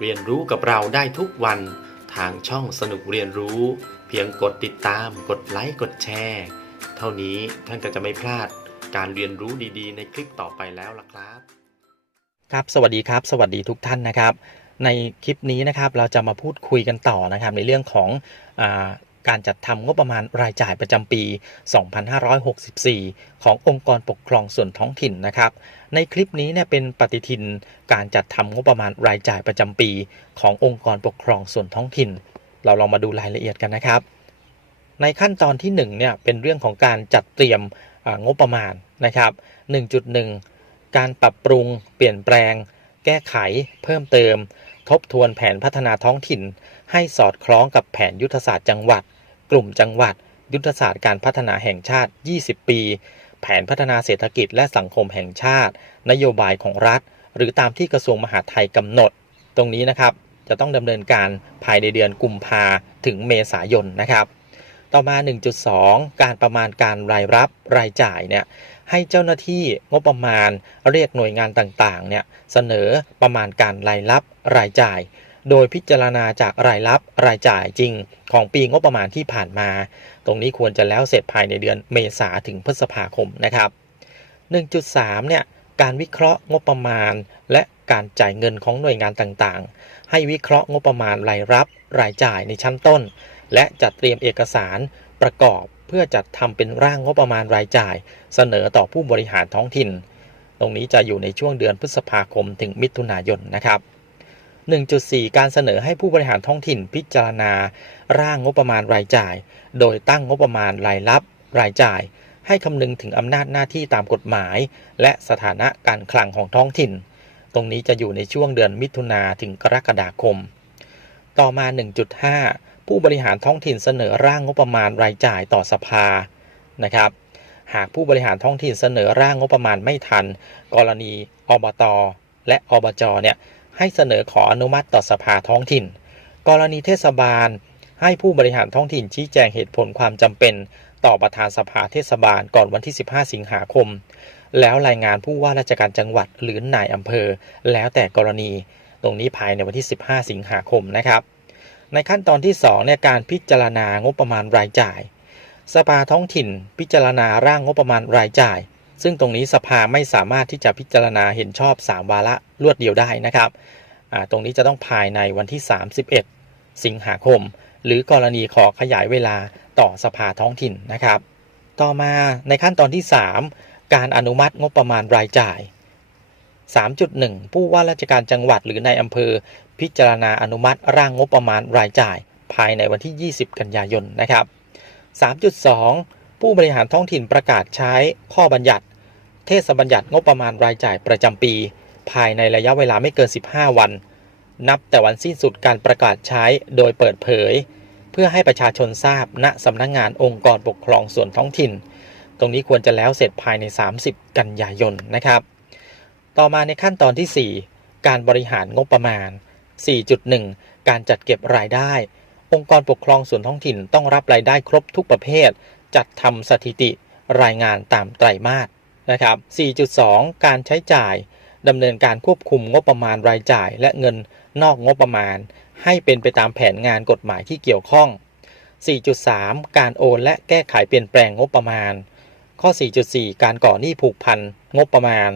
เรียนรู้กับเราได้ทุกวันทางช่องสนุกเรียนรู้ เพียงกดติดตาม กดไลค์กดแชร์ เท่านี้ท่านก็จะไม่พลาดการเรียนรู้ดีๆ ในคลิปต่อไปแล้วล่ะครับ ครับสวัสดีครับ สวัสดีทุกท่านนะครับ ในคลิปนี้นะครับเราจะมาพูดคุยกันต่อนะครับในเรื่องของอ การจัดทำงบประมาณรายจ่ายประจำปี 2564 ขององค์กรปกครองส่วนท้องถิ่นนะครับ ในคลิปนี้เนี่ยเป็นปฏิทินการจัดทำงบประมาณรายจ่ายประจำปี ขององค์กรปกครองส่วนท้องถิ่น เราลองมาดูรายละเอียดกันนะครับ ในขั้นตอนที่1เนี่ยเป็นเรื่องของการจัดเตรียมงบประมาณนะครับ 1.1 การปรับปรุงเปลี่ยนแปลง แก้ไข เพิ่มเติม ทบทวนแผนพัฒนาท้องถิ่น ให้สอดคล้องกับแผนยุทธศาสตร์จังหวัด กลุ่มจังหวัด ยุทธศาสตร์การพัฒนาแห่งชาติ 20 ปี แผนพัฒนาเศรษฐกิจและสังคมแห่งชาติ นโยบายของรัฐ หรือตามที่กระทรวงมหาดไทยกำหนด ตรงนี้นะครับจะต้องดำเนินการภายในเดือนกุมภาถึงเมษายนนะครับต่อมา 1.2 การประมาณการรายรับรายจ่ายเนี่ยให้เจ้าหน้าที่งบประมาณเรียกหน่วยงานต่างๆเนี่ยเสนอประมาณการรายรับรายจ่าย โดยพิจารณาจากรายรับรายจ่ายจริงของปีงบประมาณที่ผ่านมา ตรงนี้ควรจะแล้วเสร็จภายในเดือนเมษาถึงพฤษภาคมนะครับ 1.3 เนี่ยการวิเคราะห์งบประมาณ และการจ่ายเงินของหน่วยงานต่างๆ ให้วิเคราะห์งบประมาณรายรับรายจ่ายในชั้นต้น และจัดเตรียมเอกสารประกอบเพื่อจัดทำเป็นร่างงบประมาณรายจ่าย เสนอต่อผู้บริหารท้องถิ่น ตรงนี้จะอยู่ในช่วงเดือนพฤษภาคมถึงมิถุนายนนะครับ 1.4 การเสนอให้ผู้บริหารท้องถิ่นพิจารณา ร่างงบประมาณรายจ่าย โดยตั้งงบประมาณรายรับ รายจ่าย ให้คำนึงถึงอำนาจหน้าที่ตามกฎหมาย และสถานะการคลังของท้องถิ่น ตรงนี้จะอยู่ในช่วงเดือนมิถุนาถึงกรกฎาคม ต่อมา 1.5 ผู้บริหารท้องถิ่นเสนอร่างงบประมาณรายจ่ายต่อสภานะครับหากผู้บริหารท้องถิ่นเสนอร่างงบประมาณไม่ทัน กรณีอบต และอบจเนี่ย ให้เสนอขออนุมัติต่อสภาท้องถิ่น กรณีเทศบาล ให้ผู้บริหารท้องถิ่นชี้แจงเหตุผลความจำเป็น ต่อประธานสภาเทศบาลก่อนวันที่ 15 สิงหาคม แล้วรายงานผู้ว่าราชการจังหวัดหรือนายอำเภอ แล้วแต่กรณี ตรงนี้ภายในวันที่ 15 สิงหาคมนะครับ ในขั้นตอนที่2เนี่ยการพิจารณางบประมาณรายจ่าย สภาท้องถิ่น พิจารณาร่างงบประมาณรายจ่าย ซึ่งตรงนี้สภาไม่สามารถที่จะพิจารณาเห็นชอบ 3 วาระรวดเดียวได้นะครับ ตรงนี้จะต้องภายในวันที่ 31 สิงหาคม หรือกรณีขอขยายเวลาต่อสภาท้องถิ่นนะครับ ต่อมาในขั้นตอนที่ 3 การอนุมัติงบประมาณรายจ่าย 3.1 ผู้ว่าราชการจังหวัดหรือในอำเภอ พิจารณาอนุมัติร่างงบประมาณรายจ่าย ภายในวันที่ 20 กันยายนนะครับ 3.2 ผู้บริหารท้องถิ่นประกาศใช้ข้อบัญญัติ เทศบัญญัติงบประมาณรายจ่ายประจำปี ภายในระยะเวลาไม่เกิน 15 วัน นับแต่วันสิ้นสุดการประกาศใช้โดยเปิดเผย เพื่อให้ประชาชนทราบณสำนักงงานองค์กรปกครองส่วนท้องถิ่น ตรงนี้ควรจะแล้วเสร็จภายใน 30 กันยายนนะครับ ต่อมาในขั้นตอนที่ 4 การบริหารงบประมาณ 4.1 การจัดเก็บรายได้ องค์กรปกครองส่วนท้องถิ่นต้องรับรายได้ครบทุกประเภท จัดทำสถิติรายงานตามไตรมาสนะครับ 4.2 การใช้จ่ายดำเนินการควบคุมงบประมาณรายจ่าย และเงินนอกงบประมาณ ให้เป็นไปตามแผนงานกฎหมายที่เกี่ยวข้อง 4.3 การโอนและแก้ไขเปลี่ยนแปลงงบประมาณ ข้อ 4.4 การก่อหนี้ผูกพันงบประมาณ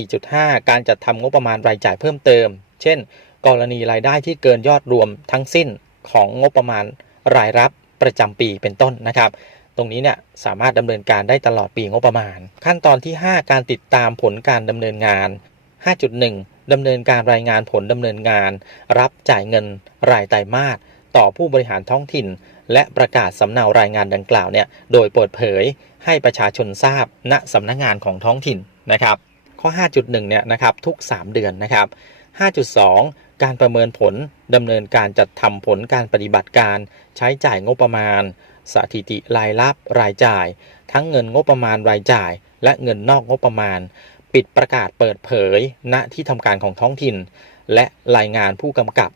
4.5 การจัดทำงบประมาณรายจ่ายเพิ่มเติม เช่น กรณีรายได้ที่เกินยอดรวมทั้งสิ้นของงบประมาณรายรับประจำปีเป็นต้นนะครับ ตรงนี้เนี่ยสามารถดำเนินการได้ตลอดปีงบประมาณ ขั้นตอนที่ 5 การติดตามผลการดำเนินงาน 5.1ดำเนินการรายงานผลดำเนินงาน รับจ่ายเงินรายไตรมาสต่อผู้บริหารท้องถิ่น และประกาศสำเนารายงานดังกล่าวเนี่ยโดยเปิดเผยให้ประชาชนทราบณสำนักงานของท้องถิ่นนะครับข้อ 5.1 เนี่ยนะครับทุก 3 เดือนนะครับ 5.2 การประเมินผลดำเนินการจัดทำผลการปฏิบัติการ ใช้จ่ายงบประมาณ สถิติรายรับรายจ่าย ทั้งเงินงบประมาณรายจ่าย และเงินนอกงบประมาณ ปิดประกาศเปิดเผย ณที่ทำการของท้องถิ่น และรายงานผู้กำกับ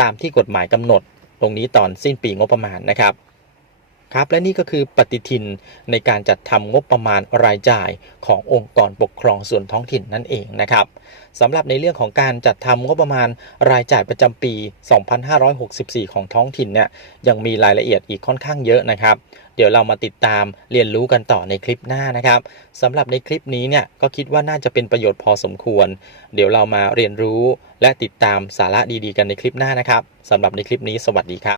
ตามที่กฎหมายกำหนด ตรงนี้ตอนสิ้นปีงบประมาณนะครับ ครับและนี่ก็คือปฏิทินในการจัดทำงบประมาณรายจ่ายขององค์กรปกครองส่วนท้องถิ่นนั่นเองนะครับสำหรับในเรื่องของการจัดทำงบประมาณรายจ่ายประจำปี 2564 ของท้องถิ่นเนี่ยยังมีรายละเอียดอีกค่อนข้างเยอะนะครับ เดี๋ยวเรามาติดตามเรียนรู้กันต่อในคลิปหน้านะครับสำหรับในคลิปนี้เนี่ยก็คิดว่าน่าจะเป็นประโยชน์พอสมควร เดี๋ยวเรามาเรียนรู้และติดตามสาระดีๆ กันในคลิปหน้านะครับสำหรับในคลิปนี้สวัสดีครับ